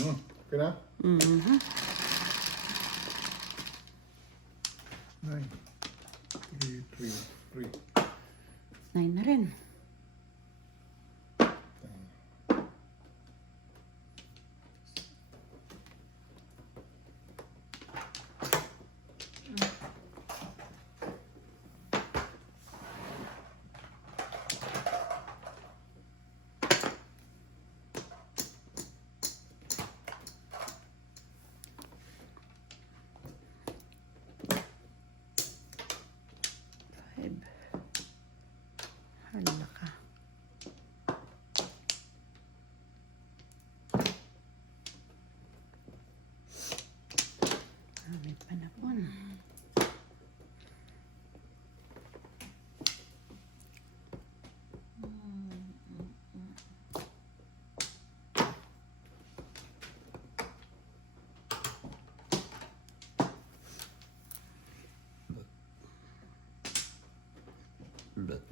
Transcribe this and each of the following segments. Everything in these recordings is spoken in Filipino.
Okay na? Mm-hmm. 9. 3, 3, 3. 9 na rin. Hala ka. May panapon.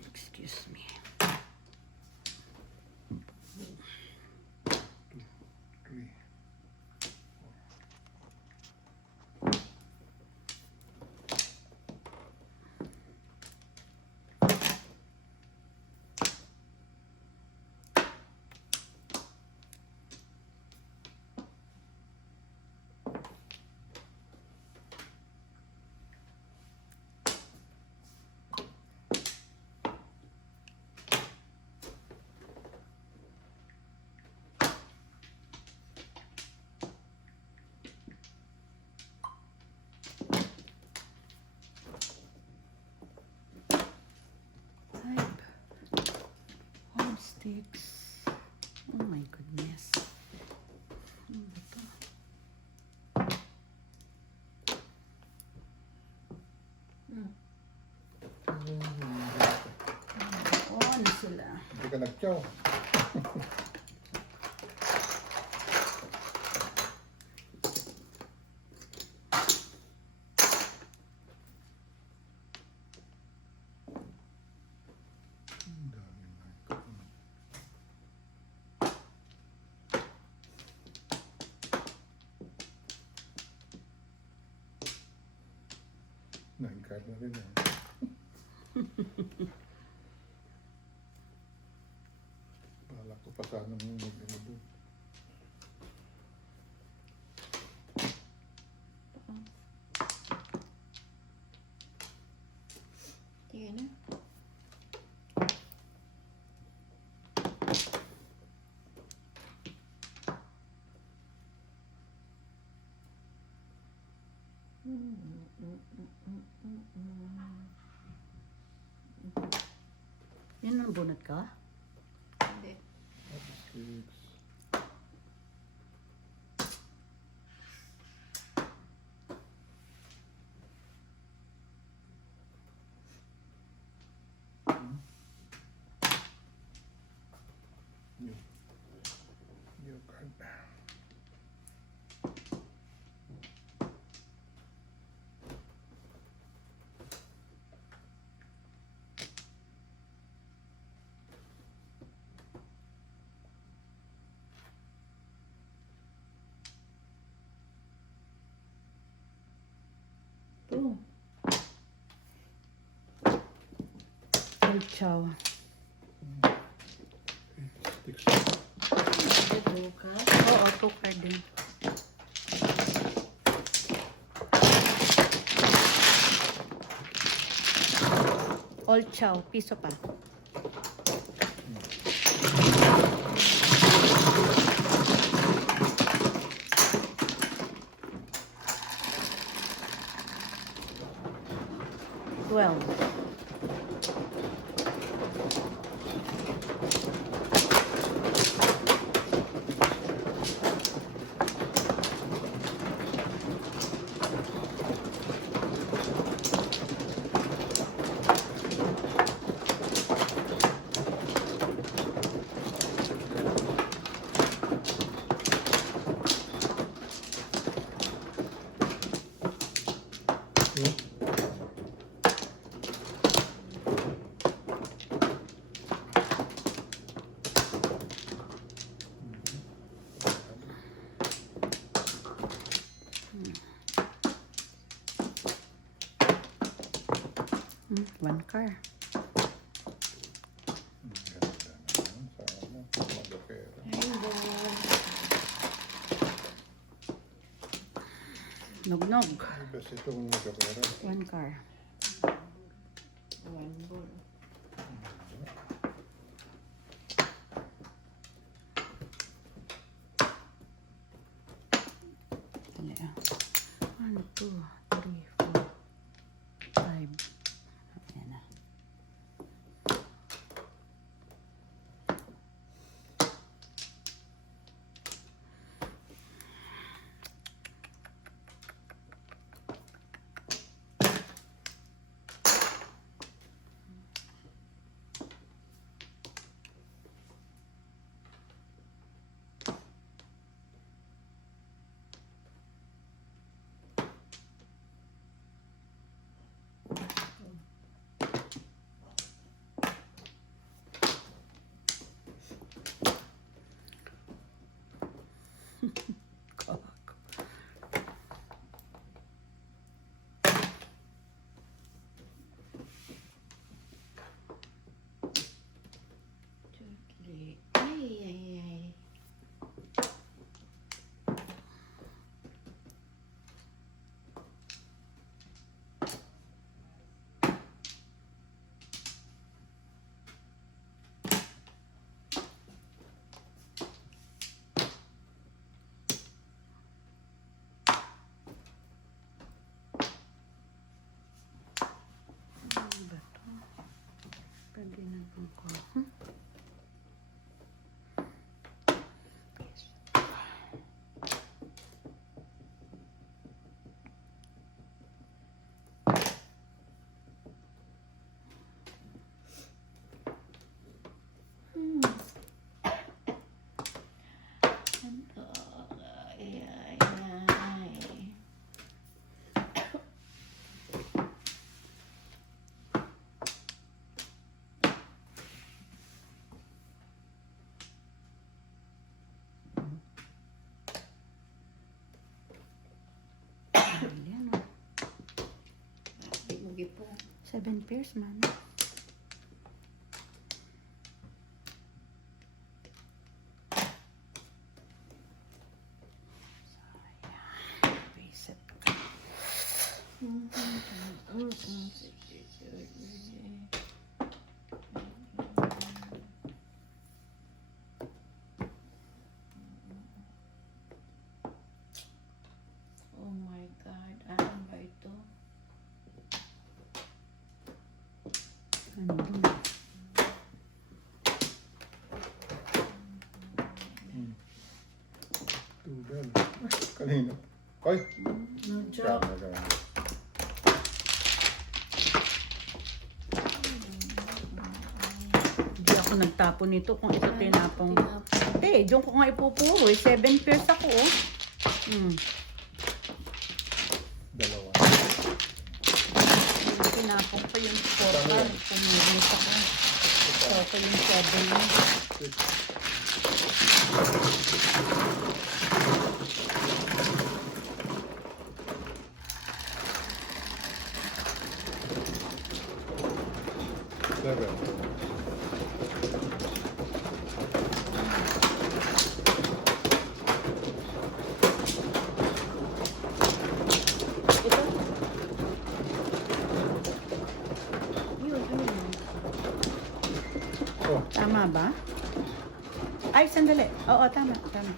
Excuse me. 3. Sticks. Oh my goodness. Ano ba ito? Oh, ano sila? Hindi ka nag-chow. Nine-card na rin yan. Bala ko pa sana mong mag-ano doon. Tingnan na. Yan ang bunot ka? Hindi. 6. New card. Oh. Old chow. 6. Ito ka. Oo, 2 card din. Old chow, piso pa. Well. One car. Ganda naman. Sana. Magapera. Rainbow. Nog-nog. Ay, basta itong magapera. One car. One ball. Dali ah. 1, 2, 3, 4, 5. Ayan na. Chocolate. Ay, ay, ay. Ano ba to? Pwede na bang ko? Ay, ay, ay. Ayan oh. Di mo gipong. 7 pairs man. Basic. Oh my God. Ano ba ito? Ano dun? Tugal. Kanina. Ay! No joke. Gana. Hindi ako nagtapo nito kung ito tinapong. Tinapon. Hindi, doon ko nga ipupuro. 7 pairs ako oh. Dalawa. Yung tinapong ko yung 4 car. Pumilis ako. So, ako yung 7 yun. Six. Seven. Ito. Yun, yun. Oh, Tama ba? Ay, sandali. Oo, tama. Tama.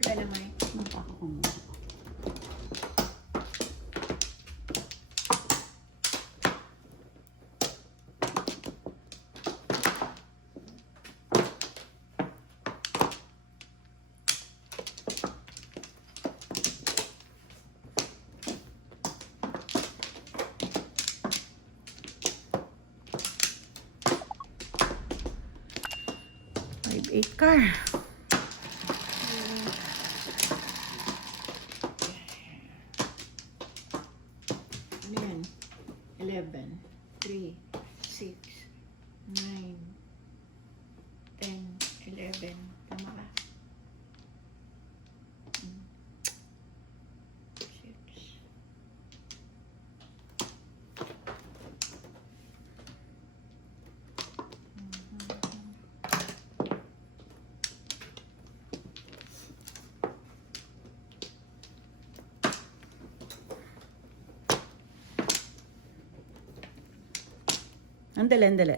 Wala na may. Ako kung Eight car. Ano yan? 11. 7. Tama ka. 6. Andali, andali.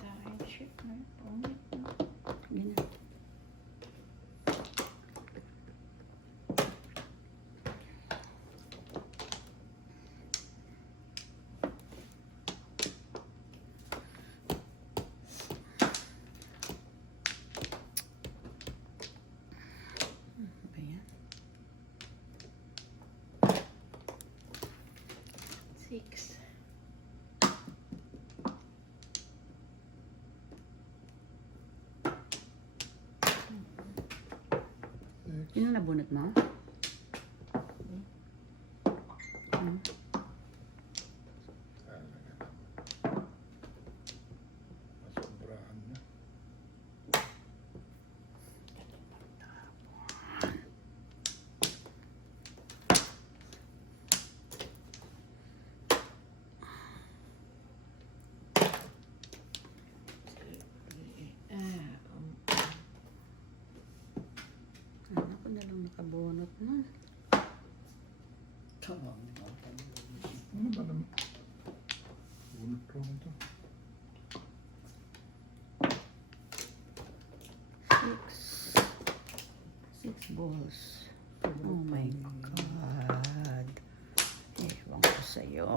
Dahil shit na yun. Pangit na. Ganyan. Ano ba yan? 6. Yun ang nabunot mo? Hmm. Nasobrahan na. Ano ko na lang nakabunot mo? Ano ba naman? Bunot ko ito. 6 balls. Oh my God. Ewan ko sa'yo.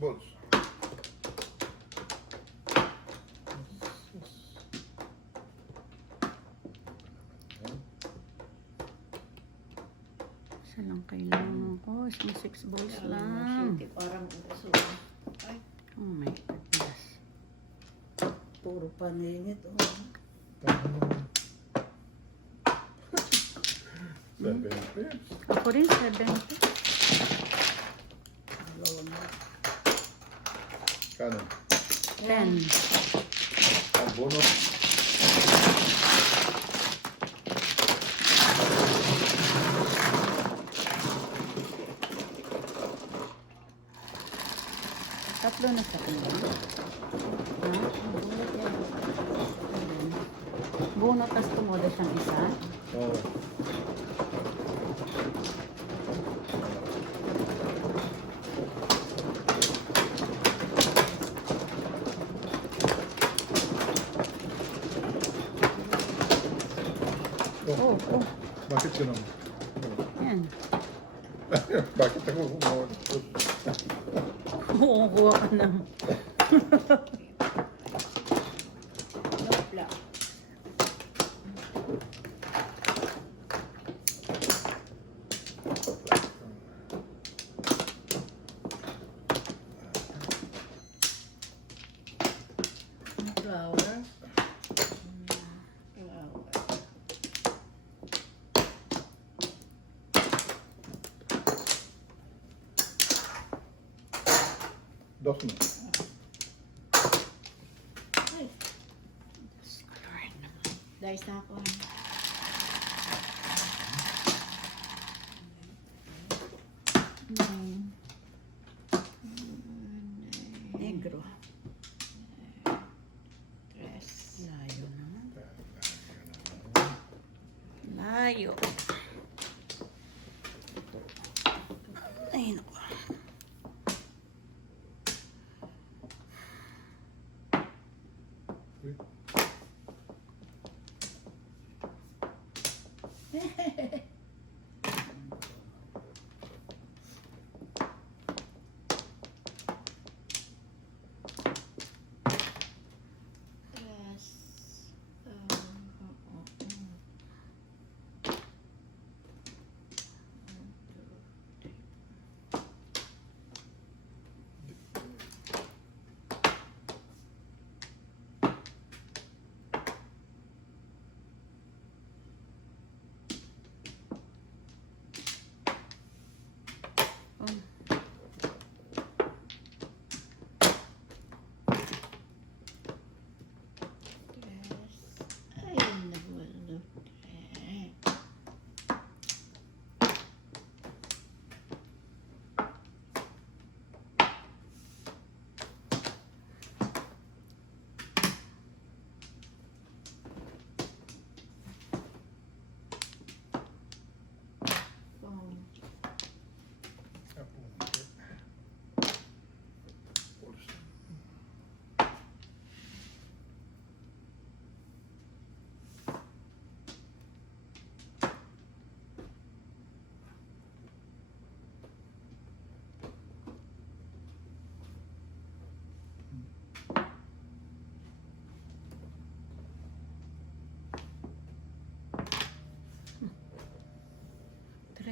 Balls. Isa lang kailangan ko. Isang 6 balls lang. City, parang uso. Ay, Oh my goodness. puro paningit. Oh. Seven pips. Ako rin 70. Kano? 10. Ang bunot. Tatlo na sa akin. Ha? Bunot yan. Bunot, tas tumodo siyang isa. Oo. Oh, oh. Bakit yun ang? Yan. Bakit ako gumawa? Kumukuha ka ng... Nopla. Flower. Flower. Dos na. Ay, dice na ako. Negro. Tres. Layo naman. Layo. Ay, naku. Tres.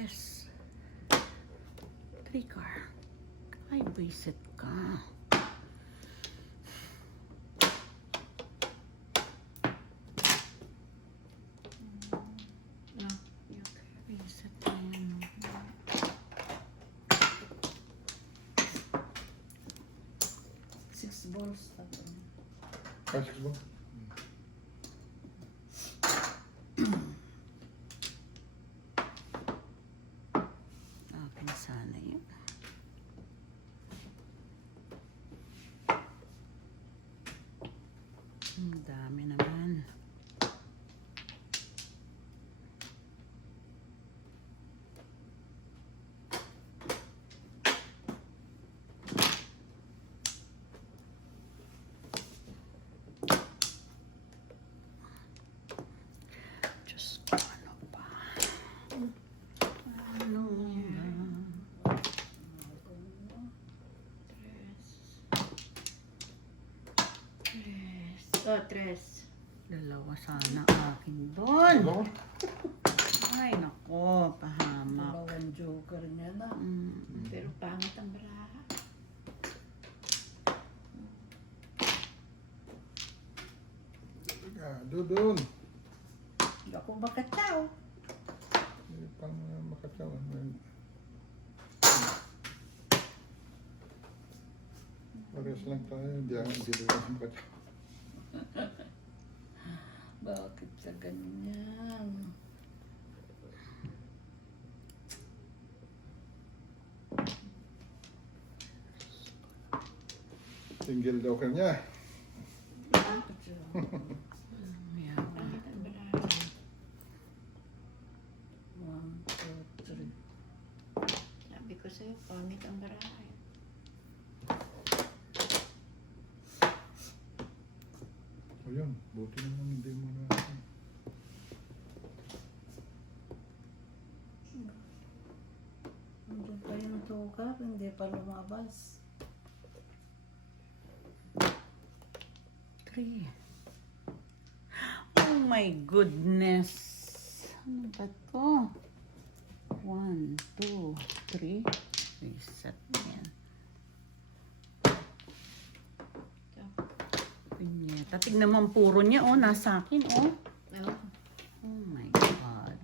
Tres. Trigger. Ay, visit ka. No, you Visit ka yan. Six balls pa to. Ah, 6 ba? Akin sana yun. Ang dami naman. Diyos ko, ano ba? Ano ba? Tres. Dalawa sana akin doon. Dalawa? Ay, nako, pahamak. Dalawang joker niya na. Pero pangit ang baraha. Doon. Hindi ako makataw. Hindi pang makatawan. Pares lang tayo. Hindi lang makatawan. Bakit sa ganyan? Single daw ka niya. Bakit siya? Yeah. Pangit ang baraha. 1, 2, 3. Sabi ko sa'yo, pangit ang baraha. O yun, buti naman hindi mo na. Nandun pa yung joker, hindi pa lumabas. 3. Oh my goodness. Ano ba to? 1, 2, 3. Reset yan. Pinyeta. Tignan mo ang puro niya, oh. Nasa akin, oh. No? Oh my God.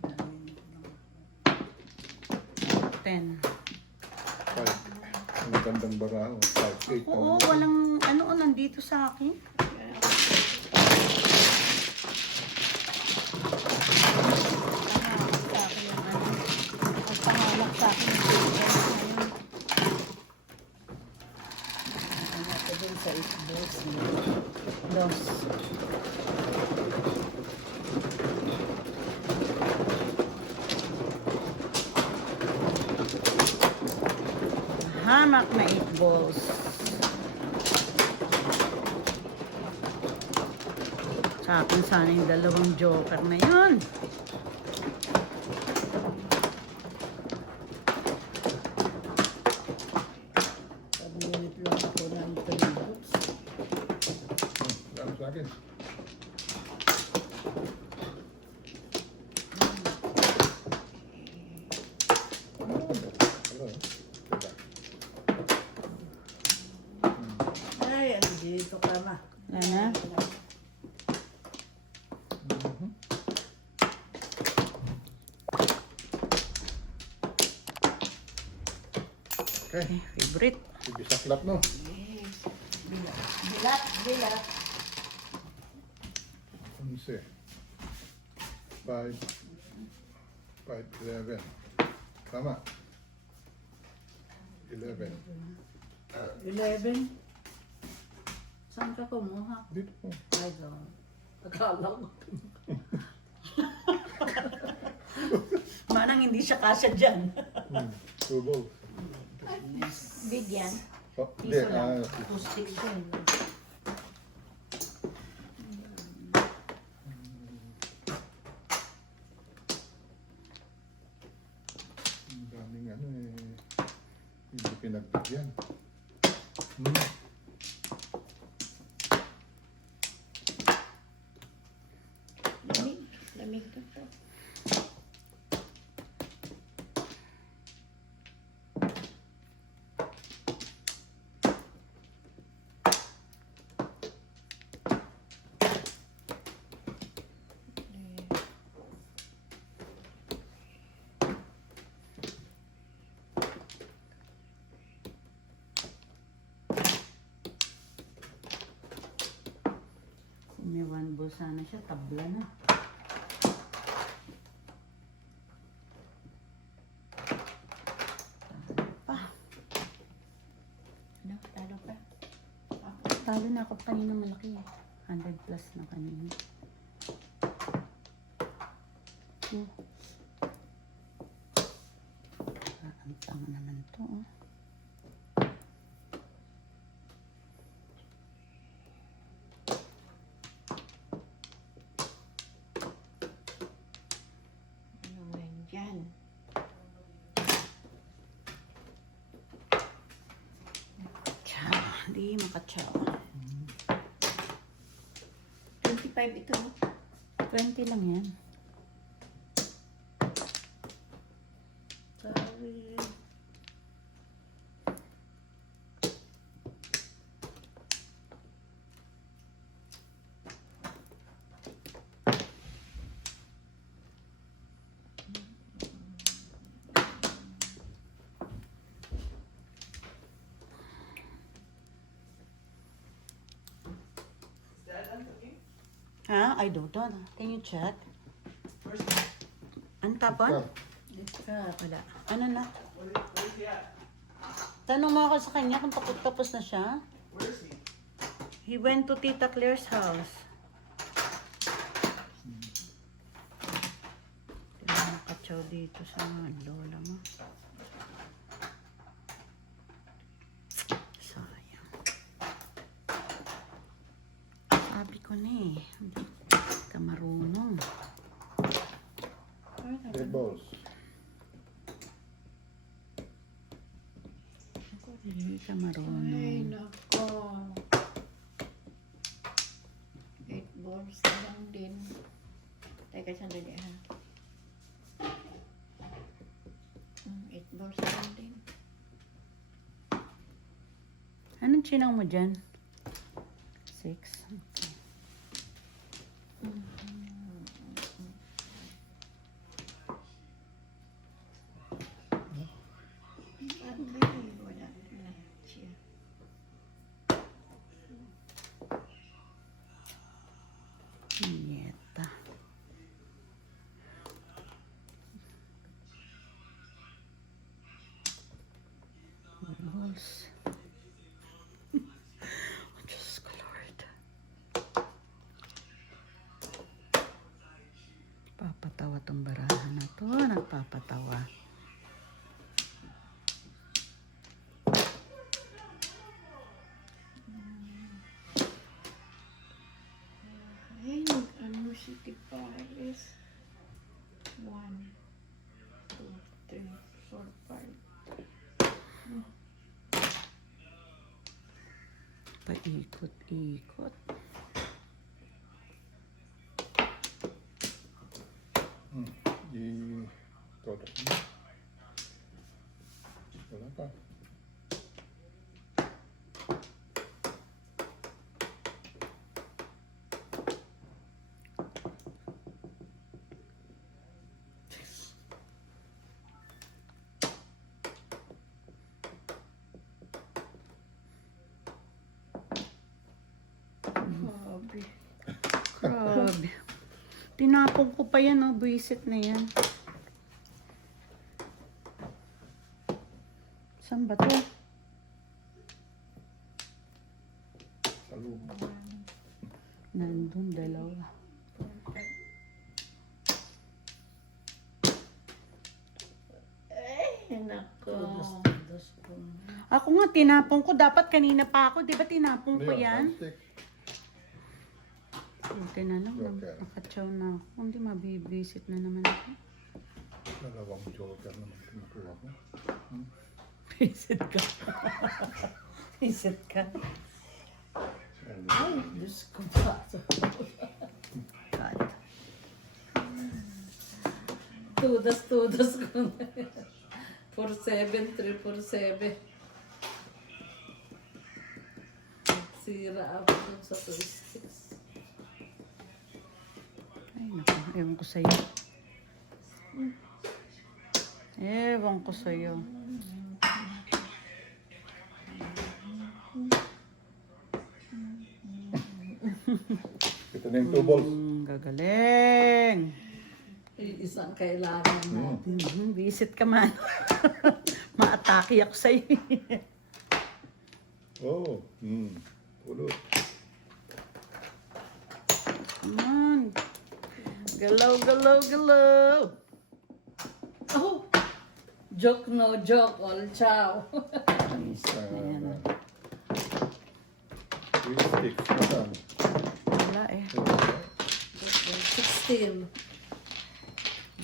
10. 5. Ang gandang bara. 5, 8. Oo, walang, ano, nandito sa akin. Pahamak sa akin yung ano. Ano ko dun sa 8 balls niya. Dos. Hamak na 8 balls. Sa akin sana yung dalawang joker na yun. Pag-minute lang ako ng 3 balls. Dami sa akin. Ay, ano dito ka na? Wala na? Okay. Favorite. Sige, saklap no. Yes. Bilat, bilat. 11. 5. 5, 11. Tama. 11. 11. Saan ka kumuha? Dito po. Ay, doon. Akala ko. Manang hindi siya kasya dyan. 2 balls. Bigyan. Oh, Piso hindi, lang. 2 sticks yun. ang daming ano eh. Hindi pinagbigyan. Lamig. Lamig ka to. May one ball sana siya, tabla na. Ano? Talo pa? Talo na ako kanina malaki eh. 100 plus na kanina. Oh. Ang tama naman to. Oh. Ano nga dyan? Tsa, hindi makatsaw. 25 ito. 20 lang yan. Sorry. Ha? I don't know. Can you check? Ang tapon? Ika, wala. Ano na? Tanong mo ako sa kanya kung tapos na siya. He went to Tita Claire's house. Hindi mo nakatsaw dito sa lola mo. Sayang. Sabi ko na eh. Hindi ka marunong. Red balls. Hindi ka Ay, marunong. nako. 8 balls na lang din. Teka, sandali ha. 8 balls na lang din. Anong chinang mo dyan? 6. Okay. Ay, wala na siya. Nieta. Balls. Oh, Diyos ko, Lord. Papatawa tong barahan na to. Nagpapatawa. Ay, ano si Tipares? 1, 2, 3, 4, 5. Paikot-ikot. Todo. Wala pa. Grabe. Grabe. Tinapong ko pa yan, oh. Buisit na yan. Saan ba to? Sa loob. Nandun, dalawa. Ay, nako. Dos po. Ako nga, tinapong ko. Dapat kanina pa ako. Di ba tinapong ko Ano yan? Stick. Buti na lang. Joker. Nakatsaw na ako. Hindi mabibisit na naman ako. Dalawang joker naman kinukuha ko. Visit ka. Visit ka. Ay, Diyos ko pa. God. Tudas ko na. 4-7, 3-4-7. Sira ako dun sa twists. Ay, naku. Ewan ko sa'yo. Ewan ko sa'yo. Ito Ito na yung 2 balls. Gagaling. Isang kailangan natin. Visit ka man. Maatake ako sa'yo. Oh, pulot. Come on. Galaw, galaw, galaw. Oh! Joke no joke, all chow. Ayan. 3 sticks. Saan? Wala eh. 16.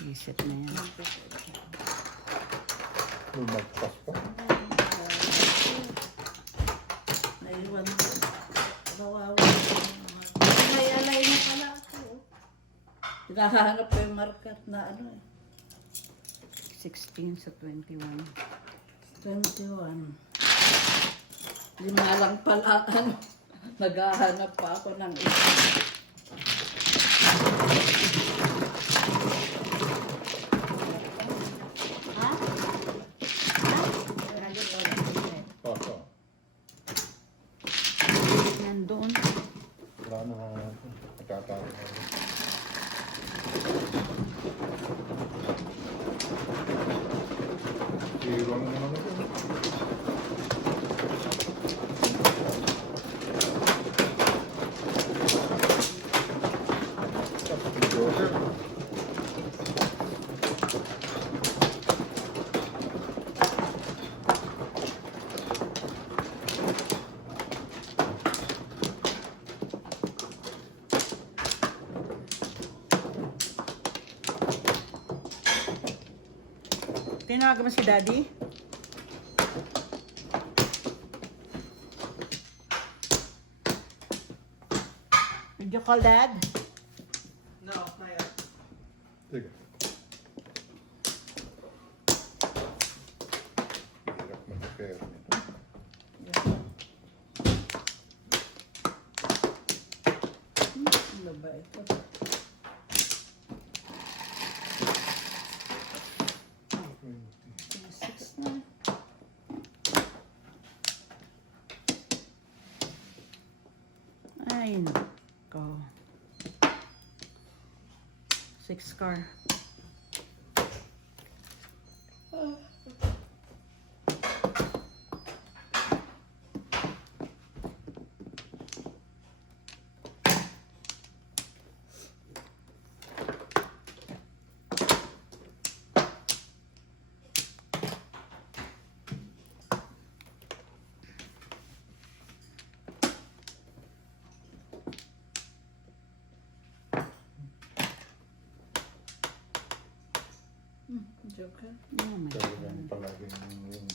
Visit na yan. Magpas pa. Naiwan ko. Kawawa. Alay na pala ako. Nakahanap ko yung marker na ano eh. 16 sa 21. 21. 5 lang pala ano. Naghahanap pa ako ng isa. Papa. Nandun. Wala na ako. Nagkataon na ako. Zero na naman ako. Joker. Tinawagan mo si Daddy? Did you call Dad? Sige. Hirap mag-repair nito. Ano ba ito? Six na. Ay, nako. 6 car. Joker. Oh my God. Talagang palaging yung...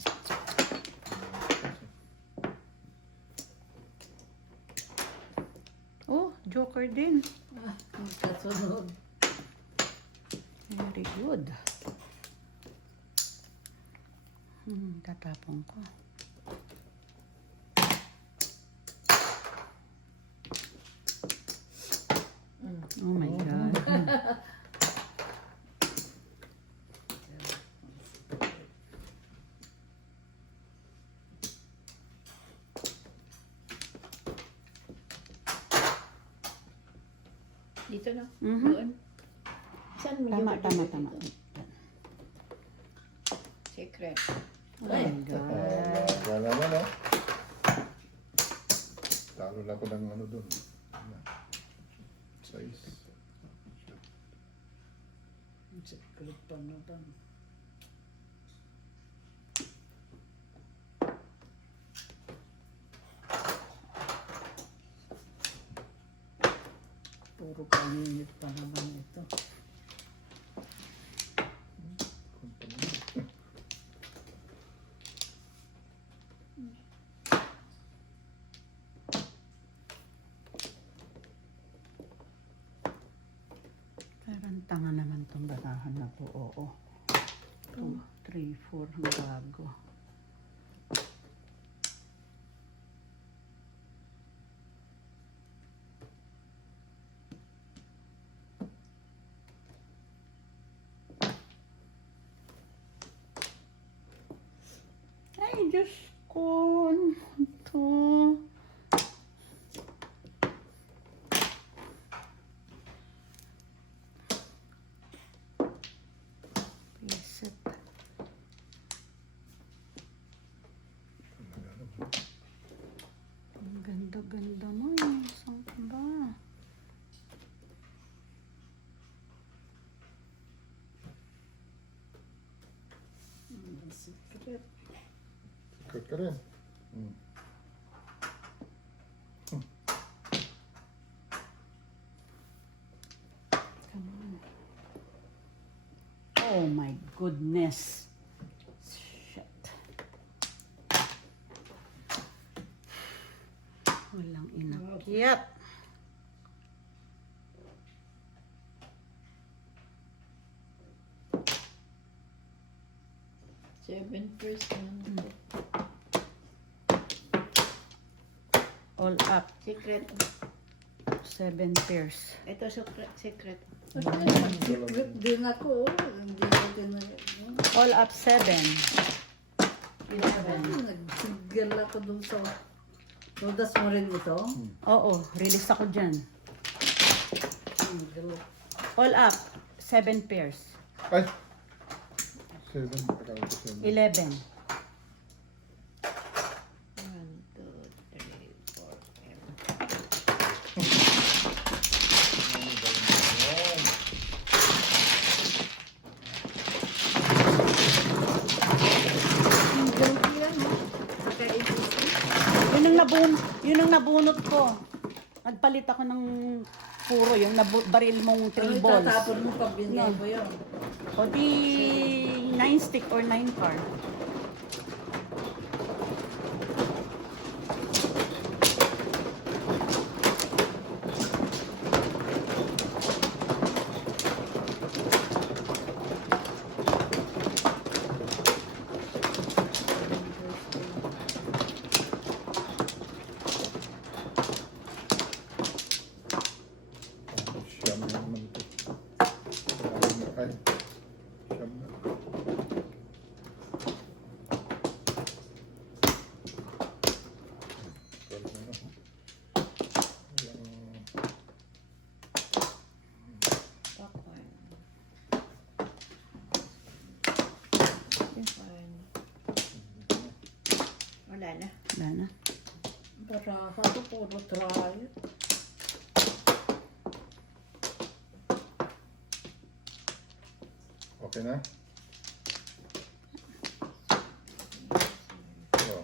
Oh, Joker din. Ah, magkasunod. Very good. Tatapon ko. Oh my God. Dito na. Mhm. Doon. Saan mo Tama, yung- tama, tama. Secret. Oh my God. Wala na, no? Talo na ko ng ano doon. Size. Secret pa na ba? Puro paninit pa naman ito. Parang tanga naman tong barahan na to. Oo. 2, 3, 4. Bago. Ay, Diyos ko. Ano to? ka rin. Hmm. Come on. Oh my goodness. Shit. Walang inakyat. All up. Secret. 7 pairs. Ito secret. Secret din ako. Hindi ko din All up 7. nagsigal ako dun sa... Tudas mo rin ito? Oo, release ako dyan. All up 7 pairs. Ay! 7. Akala ko 7. 11. 1, 2, 3, 4, 5. Yun ang nabunot ko. Nagpalit ako ng puro yung baril mong 3 balls. Tatapon mo pag binigay mo yun. O di 9 stick or 9 car. Siyam na naman ito. Ay, siyam na. Twelve na lang. Yung Popcorn. Wala na. Wala na. Baraha ko, puro try. okay na? So,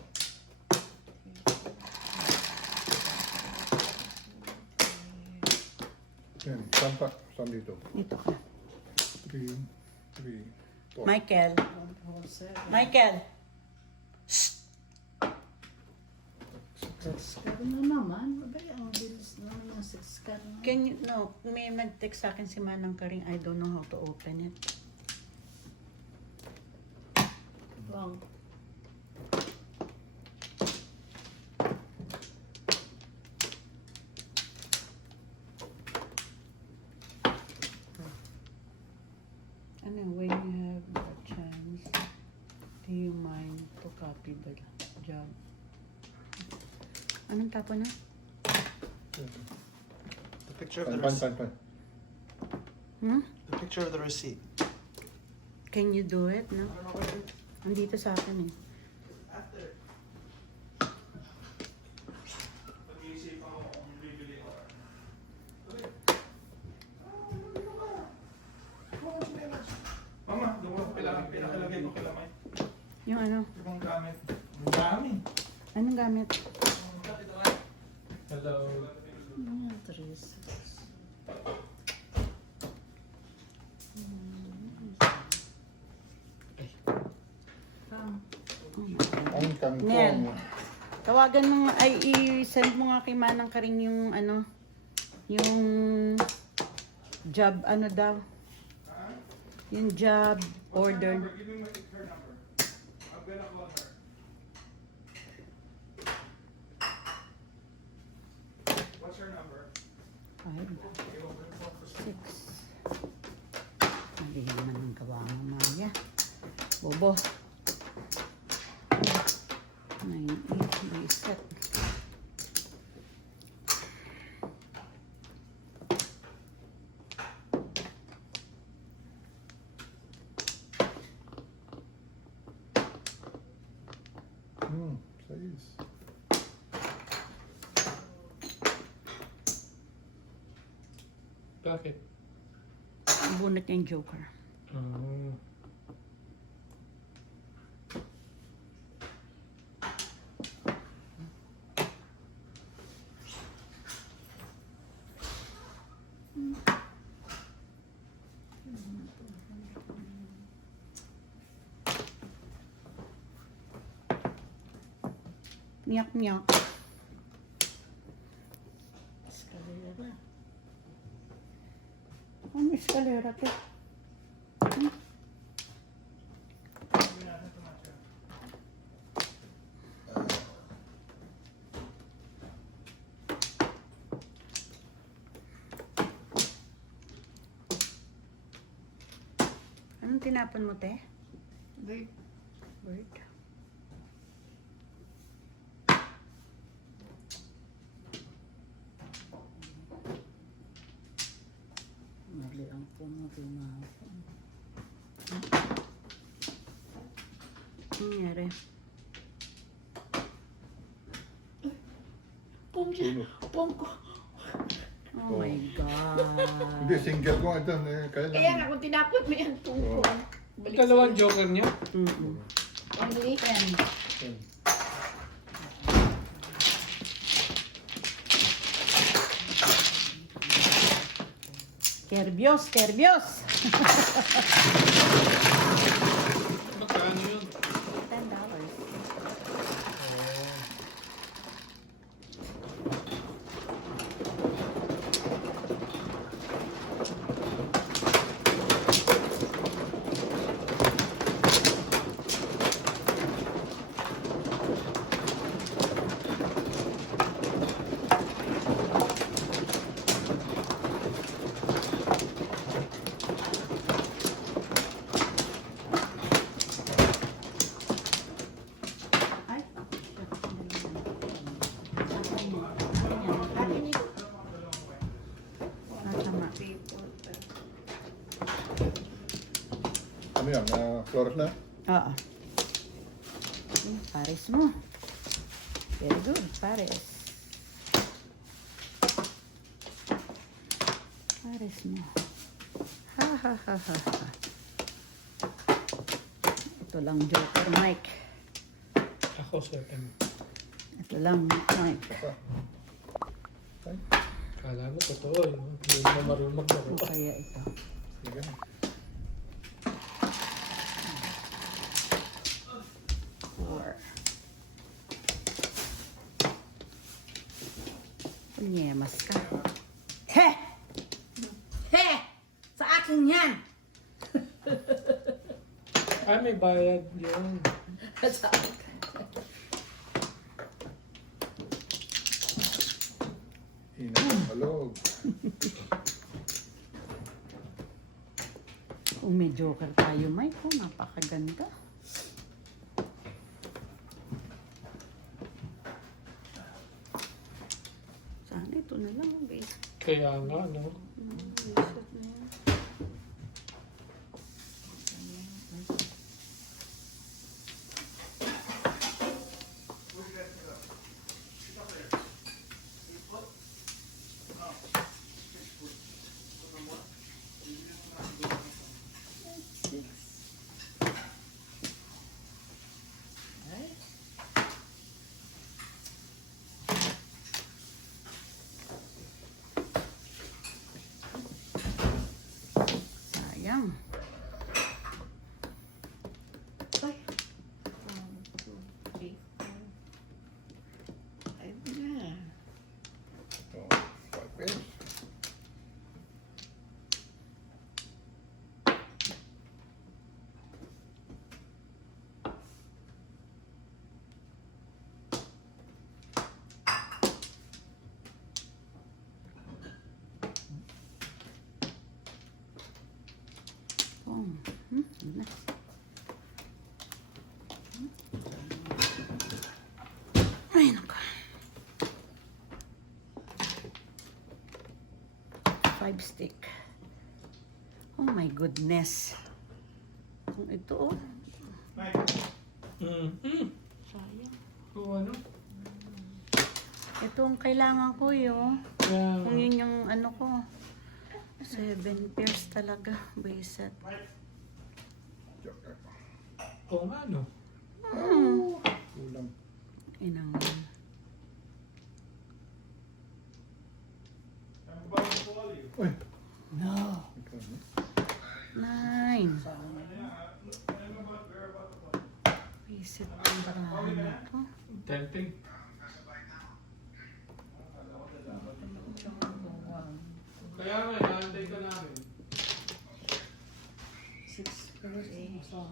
yan. Saan pa? Saan dito? Dito ka. 3, 3, 4. Michael. 1, 4, 7. Michael. Six car na naman. Abay, ang bilis naman ng 6 car na. Can you, no, may nag-text sa akin si Manang Karing, I don't know how to open it. Wrong. Ano, when you have a chance, do you mind to copy the job? Anong tapo na? The picture of the Pan, receipt. pan. Hmm? The picture of the receipt. Can you do it? No? Andito sa akin eh. After. Pag-iisipan ko kung bibili ko. Mama, doon mo pinakalagay ko kilamay. Yung ano? Ibang gamit. Ang dami. Anong gamit? Hello. 3, 6. Ang kangkong. Nel. Tawagan mo, ay i-send mo nga kay Manang Karing yung ano, yung job, ano daw? Yung job order. Give me her number. I'm gonna call her. What's her number? 5, 6. Mali naman ang gawa mo, Maya. Bobo. 9, 8, reset. Sayis. Bakit? Bunot niya yung joker. Miyak-miyak. Eskalera. Ano eskalera to? Anong tinapon mo, te? Bird. Bird. Mali ang pumapimahapon. Ano nangyari? Pongko. Oh my God. Hindi, single ko ito. Kaya Kaya lang. nga kung tinapot mo yung tungkol. Balik Dalawang joker niya. Mm-mm. Only 10. Kerbios, kerbios! Magkano yun? $10. Ay, masama. Ano yan? Flores na? Oo. Pares mo. Very good, pares. Pares mo. Ha ha ha ha ha. Ito lang Joker Mike. Ako certain. Ito lang Mike. Ay, Kala mo totoo yun. Hindi mo marunong maglaro. O kaya ito. sige na. Four. Punyemas ka. He! He! Sa akin yan! Ay, may bayad yun. Sa akin. Ina ng malog. Kung may Joker tayo, Mike, oh, napakaganda. Sana ito na lang, babe. Kaya nga, no? Reset na yan. Sayang. Ay. 1, 2, 3, 4. Ay, na. Oh, 5 pesos. Oh. Na. Ay, naku. 5 stick. Oh my goodness. Kung ito, oh. Sayang. Kung ano? Ito ang kailangan ko yun. Yeah. Kung yun yung ano ko. 7 pairs talaga. Biset. Joker. Oo nga, no? Kulang. Inang. Uy! No. Ikaw, no? 9. Biset ang baraan ko. Tempting. Oh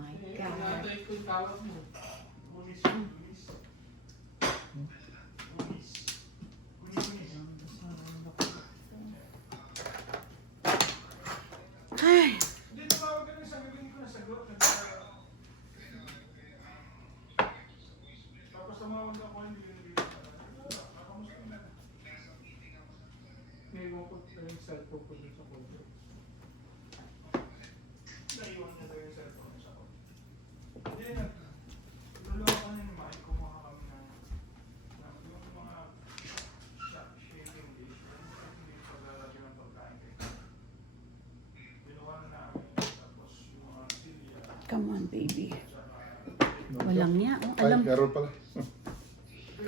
my God. Natay ko yung tawag mo. Ay, Hindi, tumawag ka na sa gawin ko na sagot. Tapos tumawag ako, hindi ko nabigyan ka na. Nakamusta na. Ngayon ko yung cellphone ko dun sa kodo. Naiwan niya daw yung cellphone niya sa kodo. Hindi na. Lulungan ko na yung mic, kumuha kami ng yung mga shaping dish. Hindi paglalagyan ng pagkain. Binuha na namin. Tapos yung mga silya. come on, baby. Walang niya. Oh, Ay, alam, meron pala.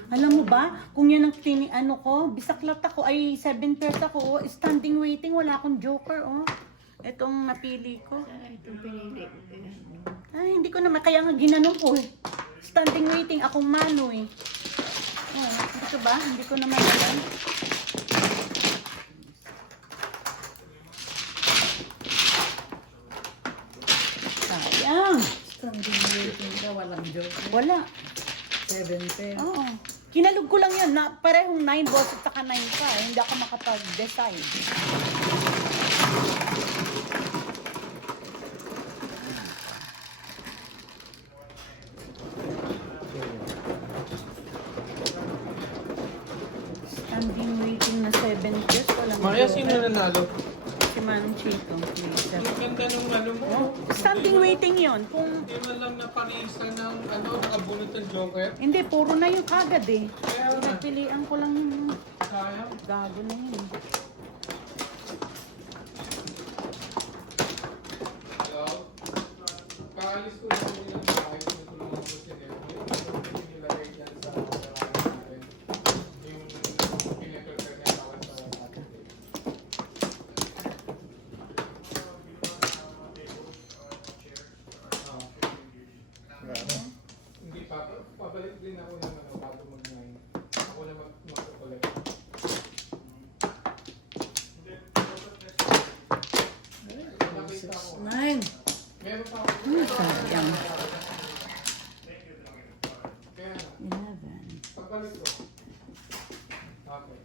alam mo ba, kung yan ang ano ko, bisaklat ako, ay 7 pairs ako, oh, standing waiting, wala akong joker, oh. Itong napili ko. Itong pinili ko. Ay, hindi ko naman, kaya nga ginanong ko, eh. Standing waiting, akong mano, eh. Oh, dito ba? Hindi ko naman alam. Sayang. Standing waiting ka, walang joke. Wala. 7 pairs. Oo. Kinalog ko lang yun, na parehong 9 balls at saka 9 pa. Eh. Hindi ako makapag-decide. Standing waiting na 7 pairs. Walang Maya, joker. sino nanalo? Si Manong Chito. Yung ganda nung ano mo. Standing waiting yun. Kung Hindi man lang naparisa ng ano, nakabunot ng joker. hindi, puro na yung kagad eh. Kaya nga, Pinagpilian ko lang yung sayang. gago na yun. Hello? Kaalis ko lang yun ng bahay. Tinutulungan ko si Nemo. Yung nilagay dyan sa karahan natin. Yung pinag-prepare niya tawag sa atin. Ano? Hindi pa. Pabalik din ako ng ano, bago mag-9. Ako na mag-collect. Nakita ko. 9. Meron pa ako. Sayang. Kaya na. 11. Pagbalik ko. Okay.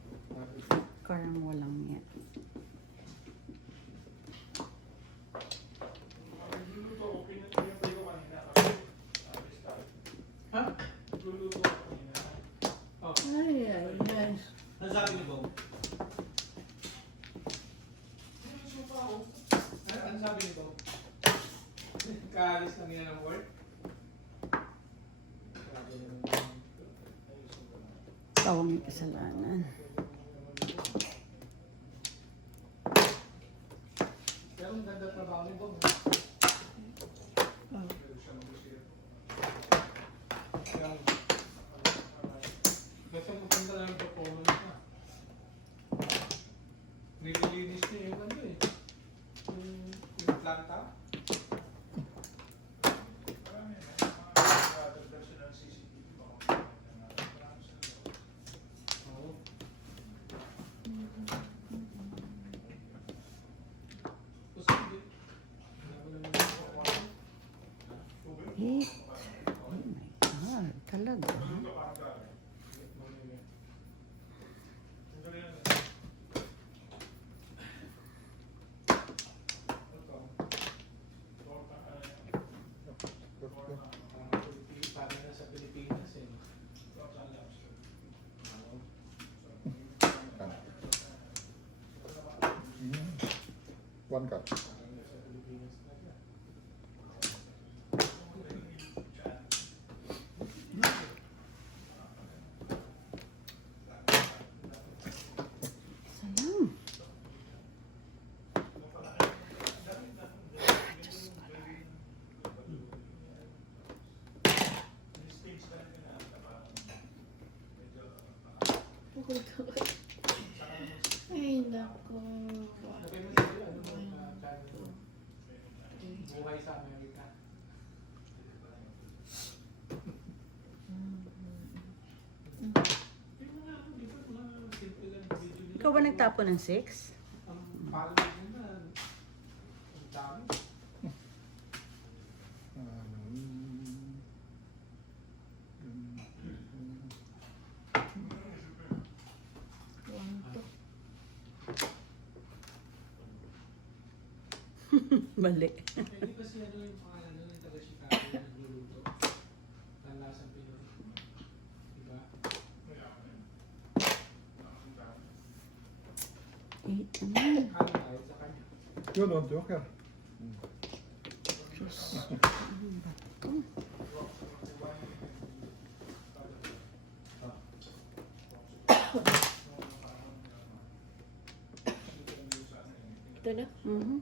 Karang walang yan. Ha? Luluto ako kanina. Oh. Ay, ay, ay. Ano sabi ni Bob? Ano sabi ni Bob? Kaalis lang yan ng work? Sabi niya naman, ayusin ko lang. Tawang may kasalanan. Pero ang ganda trabaho ni Bob. Oh. Pero siya mag-usir. Kaya, basta maganda lang yung performance niya. Nililinis niya yung ano eh. Yung planta. Oo. Gusto ko din. Wala ko lang yung kukuha. Eh, oh my God, talaga. Para na sa Pilipinas eh. One cup. Para na sa Pilipinas talaga. Sayang. Ay, naku. Lagay mo sa'yo, ano mo channel mo? Buhay sa Amerika. Ikaw ba nagtapo ng 6? Ang palad mo na, ang dami. Mali. Hindi pa siya yung pangalan nun, yung taga Chicago yung nagluluto. Tanlasang Pinoy. Diba? Ano? Kami tayo sa kanya. Yun, oh, Joker. Diyos. Ito na. Mhm.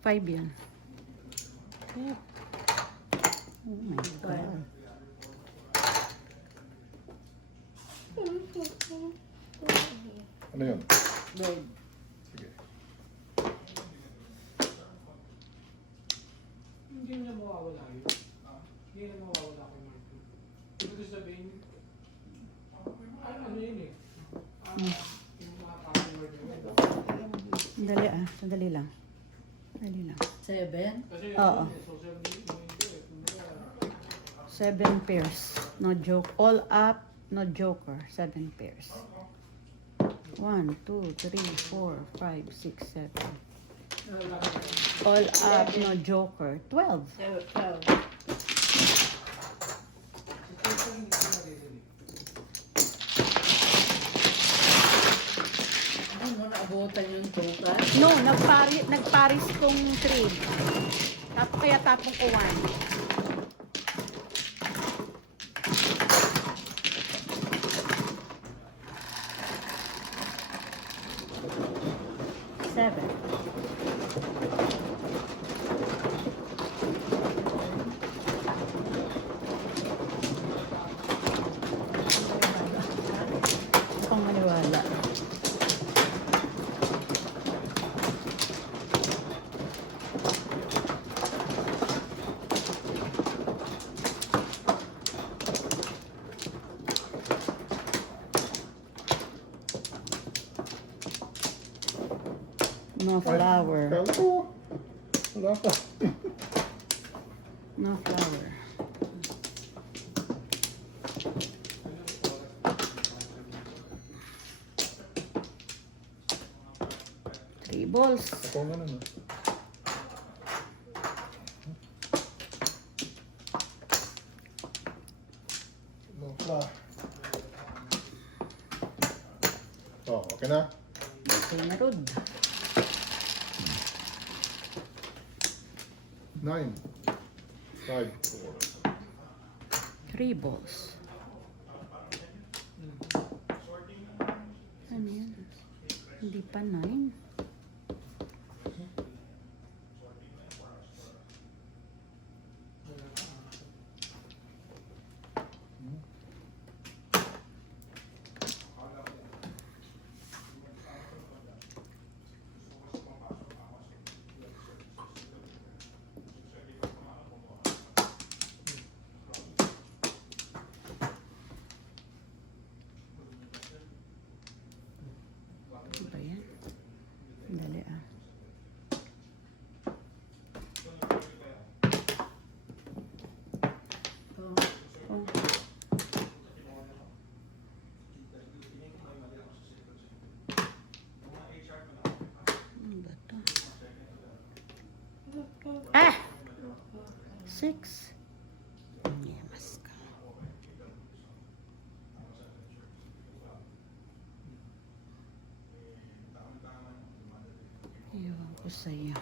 Five yan. Oh my God. Ano yun? Bird. Sige. Hindi na mawawala yun. Hindi na mawawala kay Marco. Ibig sabihin, ano yun eh. Yung mga password yun. Sandali ah. Sandali lang. Sandali lang. 7? Kasi Oo. yun eh, social media yun eh. Kumbaga, 7 pairs. No joke. All up. No joker. 7 pairs. 1, 2, 3, 4, 5, 6, 7. All up. No joker. 12. 12. Ano mo naabutan yung tuka? No, nagparis tong 3. Kaya tapong ko 1. Seven. Akong maniwala. No flower. Kala ko. Wala pa. No flower. Three balls. Ako nga naman. No fly. Oh, okay na? Okay na rod. 9. 5, 4. Three balls. Ano yan? Hindi pa 9. Ano ba yan? Dali ah. Oh. Ano ba to? Ah! 6. Yemas ka. Ewan ko sa'yo.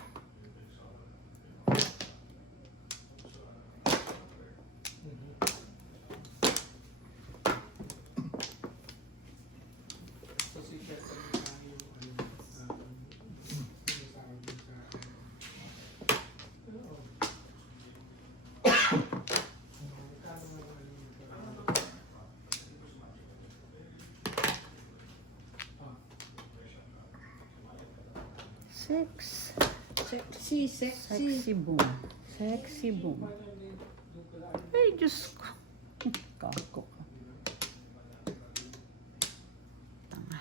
sa sikat ang yung sinasabi sa Six. Sexy. Sexy boom. Sexy boom. Ay, Diyos ko. Kako ka. Tanga.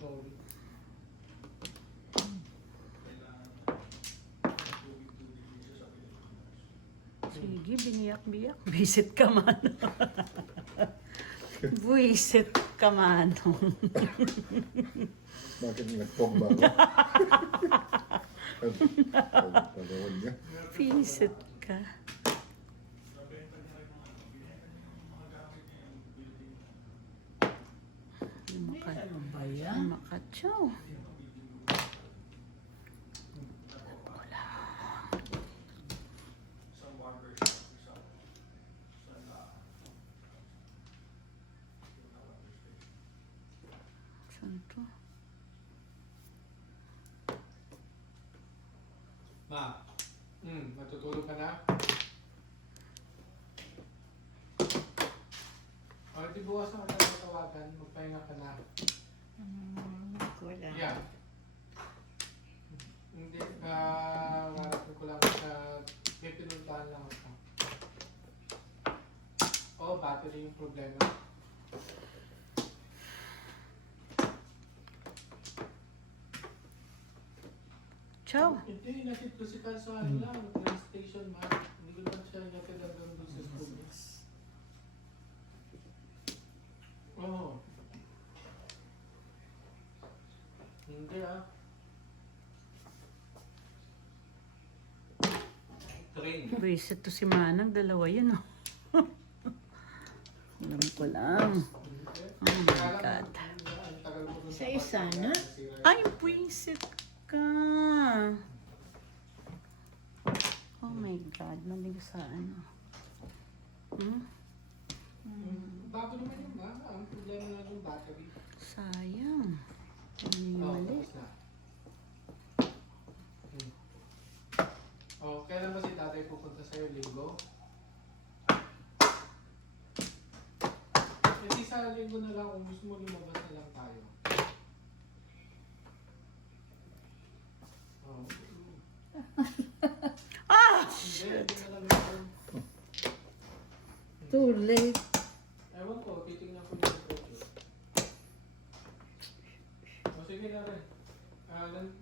Sorry. Sige, biniyak-biyak. Visit ka man. Visit ka man. Bakit nagpong ba ako? Pagpagawan niya. Visit ka. Ano ba yan? Makachaw. Saan to? Ma, natutulog ka na? O, di bukas na kita tawagan. Magpahinga ka na. Wala. Yeah. Hindi, harapin ko lang sa may pinuntahan lang ako. Oh, battery yung problema. Ciao. Hindi, natin ko si Kanso lang. Train station man. Hindi ko naman siya natin hanggang doon sa school. Oo. Hindi ah. Train. Visit to si Manang. Dalawa yun, oh. Alam ko lang. Oh my God. Sa isa na? Ay, visit ka. Oh my God. Maling sa ano. Hmm? Bago naman yun ba? Ang problema na yung battery. Sayang. Hindi Oo, mali. tapos na. Oh, kailan ba si tatay pupunta sa'yo? Linggo? Hindi sa linggo na lang kung gusto mo lumabas na lang tayo. Oh. Hindi na lang yun. Too late. Ewan ko, titignan ko yung schedule. O sige na rin.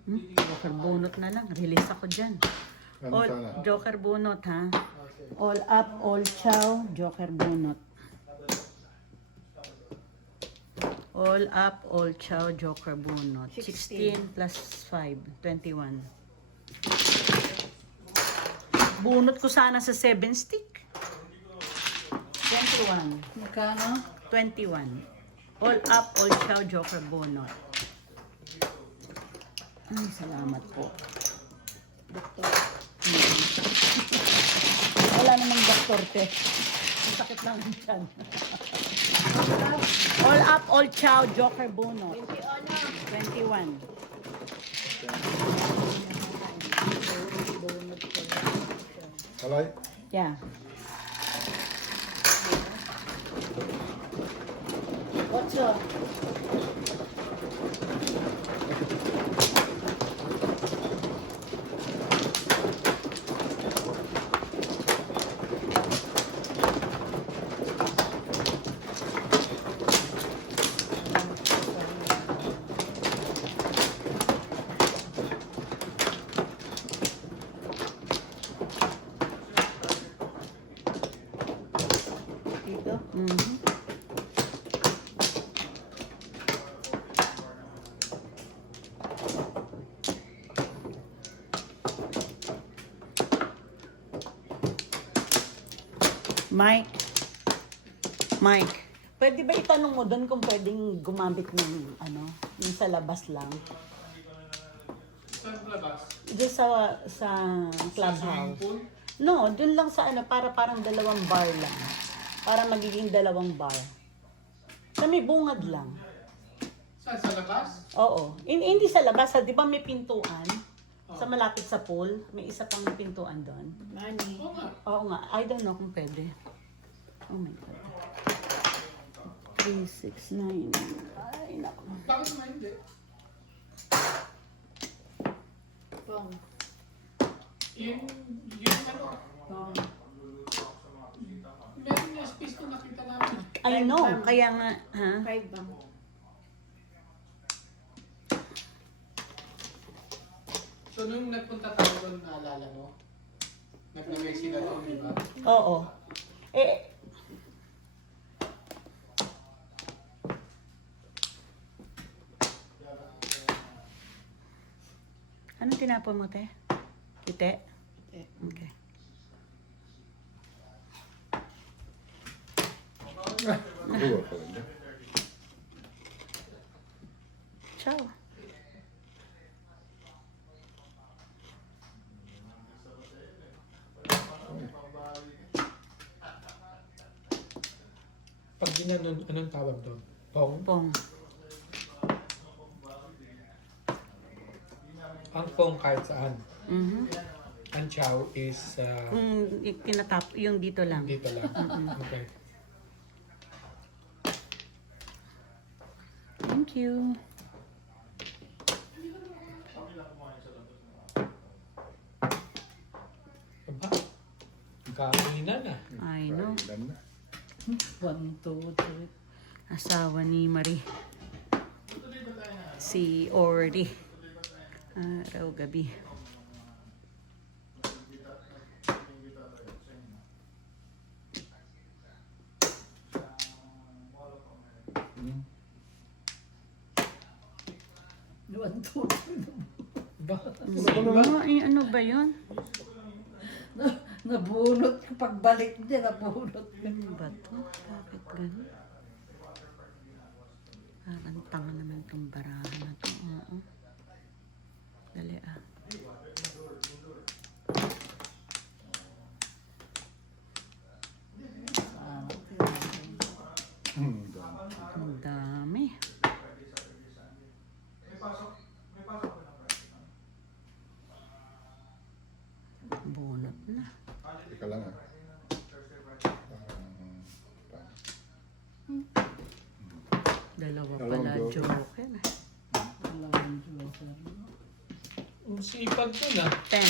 Titignan ko. Joker bunot na lang. Release ako dyan. Ano sana? Joker bunot, ha? Okay. All up, all chow, Joker bunot. All up, all chow, Joker bunot. 16 plus 5, 21. Bunot ko sana sa 7 stick. 21. Magkano? 21. All up, all chow, Joker bunot. Ay, salamat po. Doktor. Wala namang doktor, te. Ang sakit lang ang tiyan. All up, all chow, Joker bunot. 21. Alay? Yeah. What's up? Dito? Mhm. Mike, pwede ba itanong mo doon kung pwedeng gumamit ng ano, yung sa labas lang? Saan labas? Diyan sa Swimming clubhouse. pool? No, doon lang sa ano, parang dalawang bar lang. Para magiging dalawang bar. Na may bungad lang. Saan? Sa labas? Oo. Hindi sa labas, di ba may pintuan? Sa malapit sa pool, may isa pang pintuan doon. Money. Oo nga. Oo nga, I don't know kung pwede. Oh my God. 3, 6, 9. Ay, naku. Bakit naman hindi? Pong. Yung ano, Pong. meron nga space na nakita namin. I know, kaya nga, ha? 5 bang. So, nung nagpunta tayo doon, naalala mo? Naglagay sila doon, di ba? Oo. Eh, anong tinapon mo, te? Kite? Kite. Okay. Buwa pa rin. Ciao. Pag ginanon, anong tawag doon? Pong? Pong. Ang pong kahit saan. Mhm. Ang chow is Tinatap, yung dito lang. dito lang. Okay. Thank you. Aba, kainan na. I know. Ilan na? 1, 2, 3. Asawa ni Marie. Si Ori. Araw gabi. Hmm. 1, 2, 3. Ba? Ano ba yun? Nabunot ko pagbalik din, nabunot ko. Ano ba to? Bakit ganun? Parang tanga naman tong barahan na to. Oo. Dali ah. Ang dami. Bunot na. Teka lang ah. Dalawa Dalawang pala joker. joker. Dalawang joker. Ang sipag ko na. 10.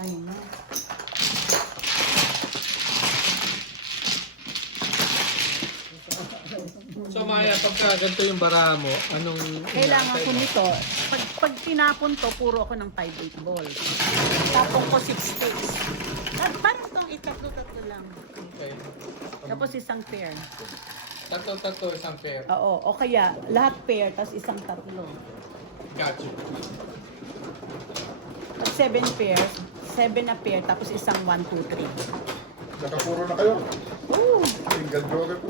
Ay, no. So Maya, pagka ganito yung baraha mo, anong Kailangan ko inaantay mo? nito. Pag tinapon to, puro ako ng 5-8 ball. Tapon ko 6 stakes. Parang itong itatlo-tatlo lang. Okay. Tapos isang pair. Tatlo, isang pair. Oo, o kaya lahat pair, tapos isang tatlo. Gotcha. 7 pairs, 7 na pair, tapos isang 1, 2, 3. Nakapuro na kayo. Ooh! Single joker po.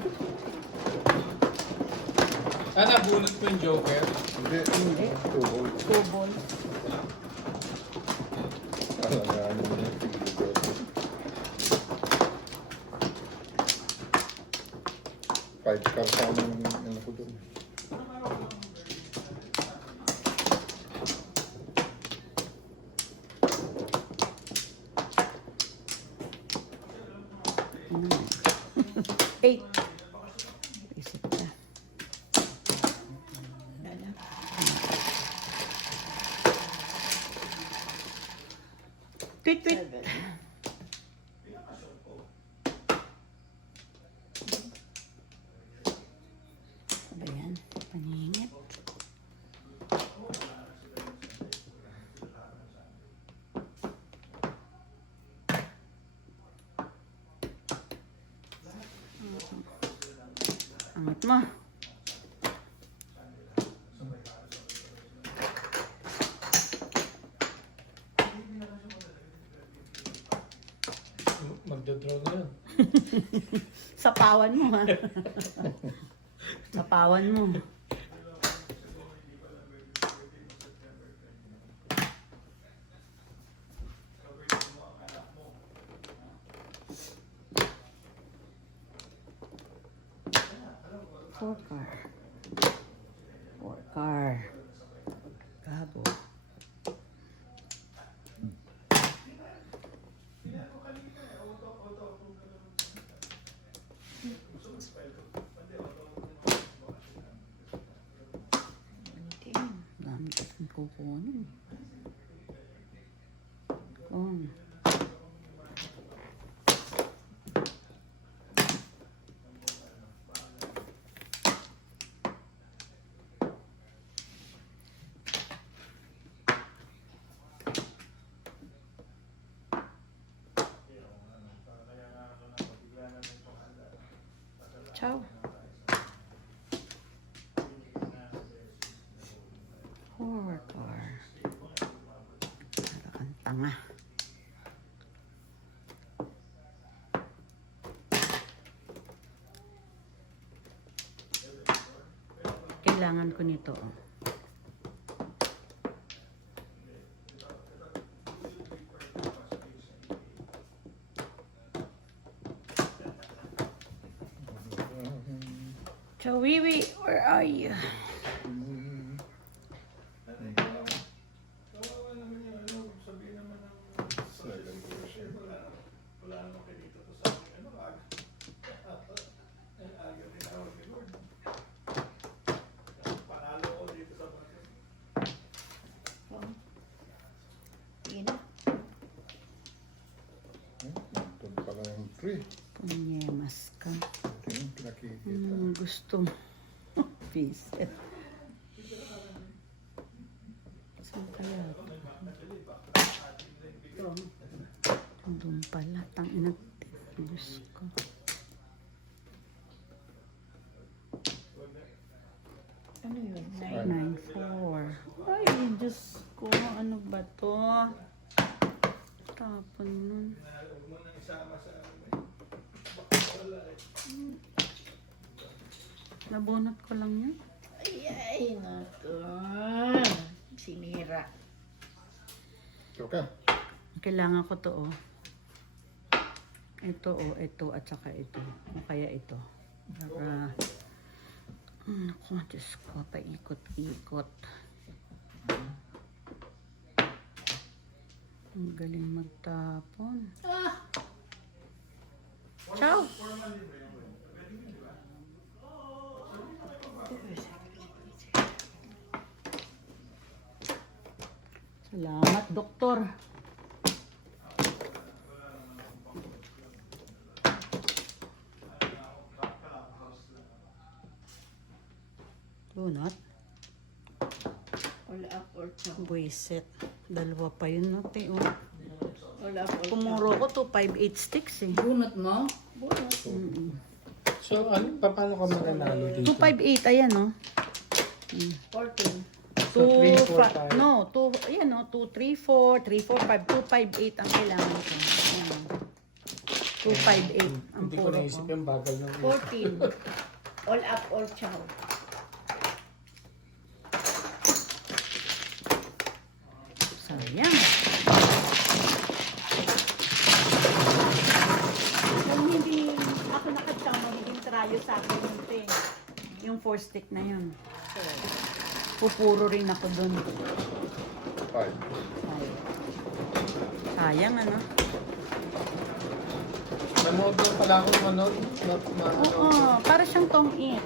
Sana bunot mo yung joker. Hindi. Hindi. 2 balls. 2 balls. Alangaan mo na yung single joker. 5 cards ang ano ko doon. Eight. Isip na. Tweet, tweet. Ano ba yan? Paningit. Angat mo. Magdodraw na yun. Sapawan mo ha. Sapawan mo. Four car. Gabo. Dami kasing kukunin. Kung. Ciao. Horror car. Para kang tanga. Kailangan ko nito. Oh. Chawiwi, where are you? Kawawa naman yung ano, sabihin naman ng Second version. wala naman kayo dito to sa akin. Ano, aga. Ang aga tinawag ni Lord. Panalo ko dito sa market. Oh. Sige na. Doon pala yung tree. Punyemas ka. Ito yung pinakikita. Gusto mo. Peace. Saan kaya? Doon pala. Tangina. Diyos ko. Ano yun? 9-4. Ay, Diyos ko. Ano ba to? Tapon nun. Huwag mo nang isama sa ano. Wala eh. Nabunot ko lang yan. Ay, naku. Sinira. Okay. Kailangan ko to, oh. Ito, oh. Ito, at saka ito. O kaya ito. Para... Naku, Diyos ko. Paikot-ikot. Ang galing magtapon. Ciao! Salamat, doktor. Donut? All up or down. Buisit. Dalawa pa yun, no? Te, oh. All up or down. Kumuro ko to 5-8 sticks, eh. Bunot mo? Bunot. So, ano, paano ka mananalo dito? 258, ayan, no? 14. So, 3, 4, 5. No, 2, ayan, no? 2, 3, 4, 3, 4, 5, 258 ang kailangan ko. Ayan. 258 ang Hindi ko puro naisip ko. yung bagal ng 14. All up or chow. Sayang. Kung hindi ako nakatsa, magiging trayo sa akin yun, te. Yung 4 stick na yun. Pupuro rin ako dun. 5. Sayang, ano? Nanood lang pala ako ng ano, Oo, para siyang tong-it.